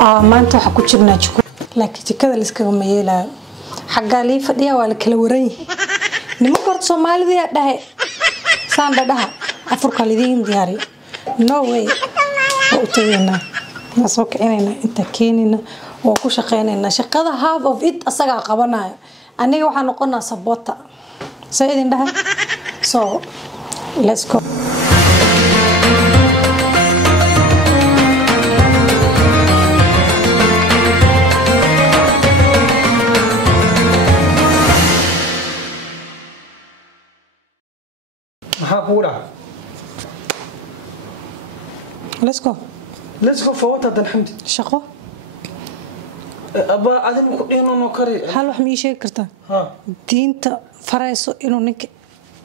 ما أنت حكوتشنا جكو لكن كذا اللي سكوا ميلا حقا لي فديا ولا كلا وري نمكرت Soomaali ذي ده سامبا ده أفريقيا لذين دياري no way وتوينا نسوق إننا أنت كيننا وكوش قيننا شقة half of it أسرع قبنا أنا وحنا قلنا صبوتا سيدين ده so let's go let's go فوت هذا الحمد شقة أبا أذن كلنا نكرر هل وح ميشي كرتا دين تا فرائسو إنه نك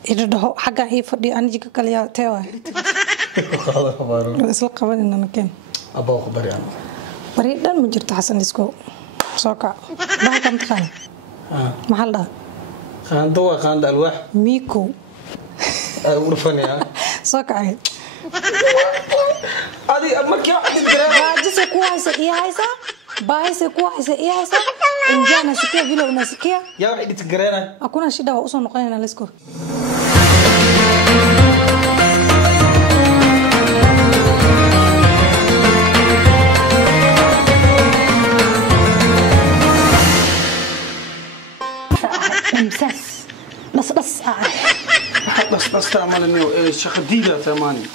إذا حاجة هي فدي أنا جيك كليا توا خلاص خبره بس القبل إنه نكين أبا خبر يعني بريدان مجرد حسن لسكو سوكا ده كم تخان محل ده خان دوا خان الواح ميكو ورفني سوكا هذه مركي واحد الجرام باجي سكوا إيه هايسا باي سكوا إيه هايسا إن جانا سكيا فيلو نسكيا يا واحد الجرام أكون أشيدا وأصلا نقولنا لسكو مساس بس تعمل إنه شخص ديجا ثمانية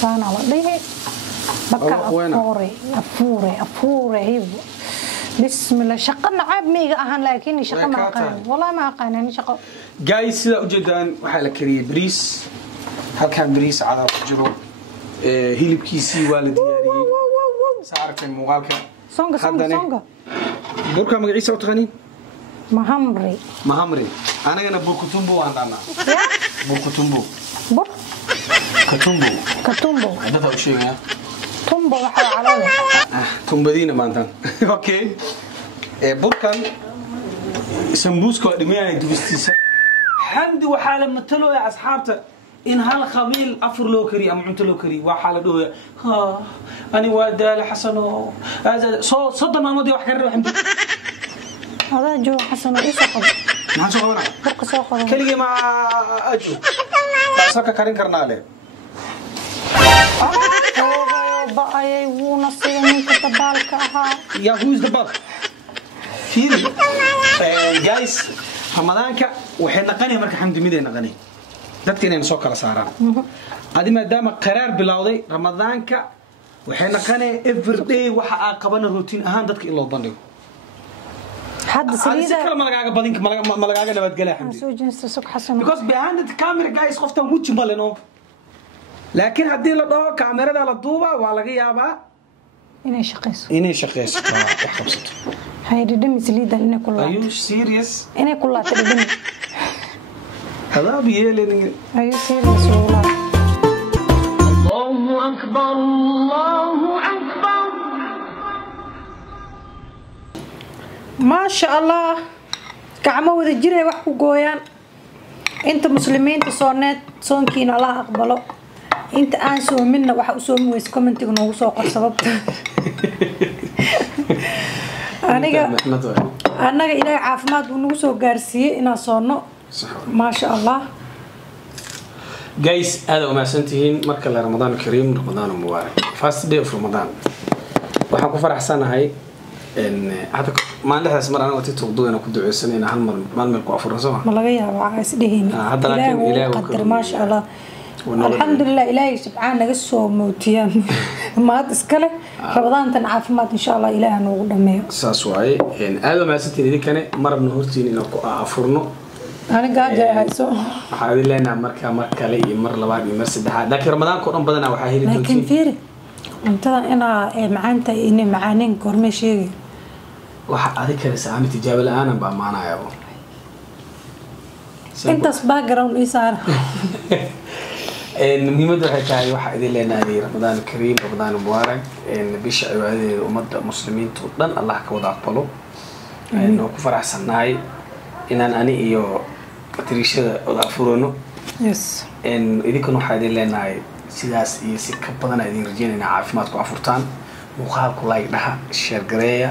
سانا والله بكا أفوري هيب بسم الله شقنا عاب ميجا أهان لكني شقة ما قان والله ما قان يعني شقة جايز لا جدا وحالة كريه بريس هل كان بريس على جرو هيلب كيسي والدي يعني سعرك المغالكة سونغا بركة مقعيسة وتغني مهمري أنا جانا بركتومبو عندنا بركتومبو كتومبو هذا هو شيء يا تومبو وحلا على تومبدينا مانتان اوكي بركان سمبوسكو دميان دوستيسا حمد وحاله متلو يا اصحابته ان هالخبيل افر لو كري ام عنت لو كري وحاله دو ها اني وادال حسنو هذا صد ما مودي wax kare waxan هذا جو حسنو يسقط ما soo qora برك soo qoro كلي ما اجو سaka karin karna le بقى ونصير من كتبالك يا who is the boss فيري guys رمضانك وحنا قني marka xamdi midayna qani dadkeenna soo kala saaraan adii maadaama qaraar bilowday ramadaanka waxayna qani every day waxa aan qabana routine ahaan dadka in loo bandhigo حد سليده kala malagaaga badinka malagaaga nabad galay xamdi soo jeesto sug xasan because behind the camera guys qoftan wuji maleno laakiin hadii la dhaho kaamirada la duuba waa laga yaabaa inay shaqeyso wax qabsato haydi dhimi saliida inay kulaa are you serious inay kulaa tadbin hada biyeleni are you serious wallah Allahu akbar ما شاء الله كعمو wada jiray wax ku gooyaan inta muslimiinta sooneed soonkiina Allah aqbalo inta aan soo minna waxa u soo muweys commentiga noogu soo qor sababta anaga ilaahay caafimaad uu nagu soo gaarsiiyay inaan soono ma sha Allah guys aad u maasantihiin marka la Ramadan Kareem Ramadan Mubarak first day of Ramadan waxaan ku faraxsanahay in hada ما لحظة مرة أنا وتيت وضوءنا كنت عسنين هالمر ما الملك وافر رسمه ما لقى يا عايز دهين إلهي قدر ما شاء الله الحمد لله إلهي سبحانه قصوا موتيان ما تسكله رمضان تنعاف ما إن شاء الله إلهي نقول دمه ساسواي إن هذا ما ستين ذي كان مرة بنهرتين إنه أفرنه أنا قاعد جاي هايسو هذه لنا مركة لي مرة لبعض مرسد هذا لكن رمضان كنا بدنا وحاهيل لكن فيري أنت أنا معانتا إني معانين كورمي شيء waxa aad kale saami tijaabo la'aan baa maanaayaba intaas background isaar muhiimada waxay tahay waxa idin leenahay Ramadan Kareem Ramadan Mubarak bisha cibaadada ummadda muslimiinta dhan Allah ka wada aqbalo inuu ku faraxsanahay inaan ani iyo patriishada wada furano yes idinkuna waxa idin leenahay sidaas iyo si ka badan idin rajeynayna caafimaad ku afurtaan muuqaalku like dhaha share gareeya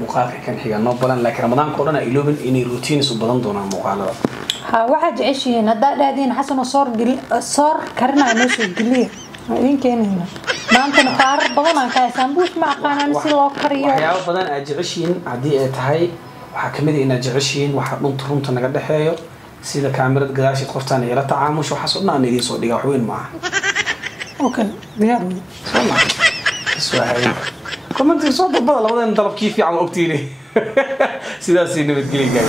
muuqaalka kan xiga noo balan laakiin ramadaanka oo dhan ay ilooban inay routines u badan doonaan muuqaalada ها واحد عشرين هذا دادين حسن صار كرنا نوش الجلية وين كان هنا ما أنت نقارب بدنا كاسامبوش مع قناة نسيلو كريو waxyaabo badan aad jeceshiin hadii ay tahay waxa kamid ah inaad jeceshiin waxa runta naga dhaxeeyo sida kaamirad gadaashii qoftaan ila tacaamush waxa soo dhan idin soo dhiga wax weyn ma aha اوكي ديار سؤال كومنت soo dabada labadan dalab kii fiican ogtiinay sidaas inuu geli gaay